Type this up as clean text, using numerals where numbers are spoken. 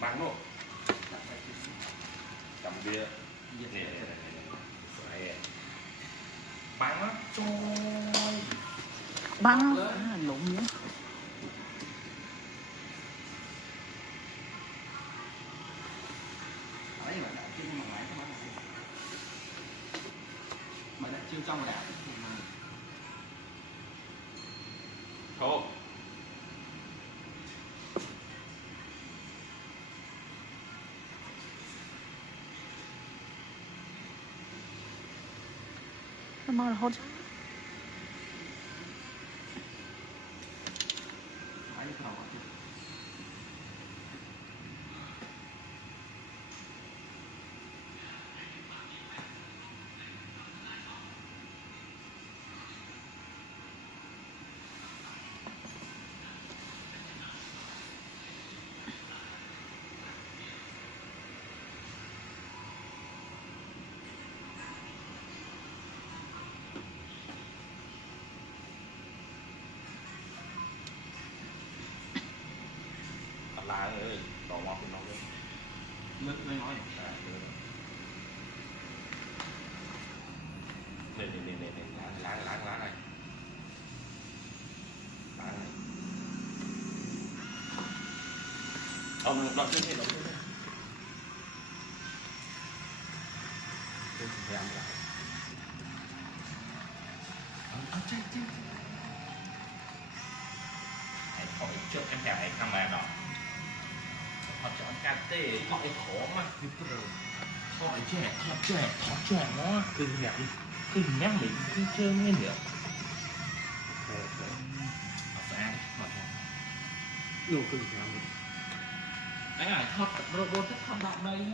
bắn luôn cầm bia nè bắn á trôi băng lụng nữa đấy mà đã chưa mà máy các bạn mà đã chưa trong đã thôi nó mau là hốt máy cái đầu chưa lá nữa đỏ mọc thì nó lướt lên nói này lá này ông đọc trên đọc trên phải ăn lại chết hãy hỏi trước em hãy camera họ chọn cà tê họ khổ mà họ trẻ nó cứ nhắc mình cứ chơi nghe nữa họ sẽ ăn họ luôn cứ nhắm đấy là thật robot thích không đọc đây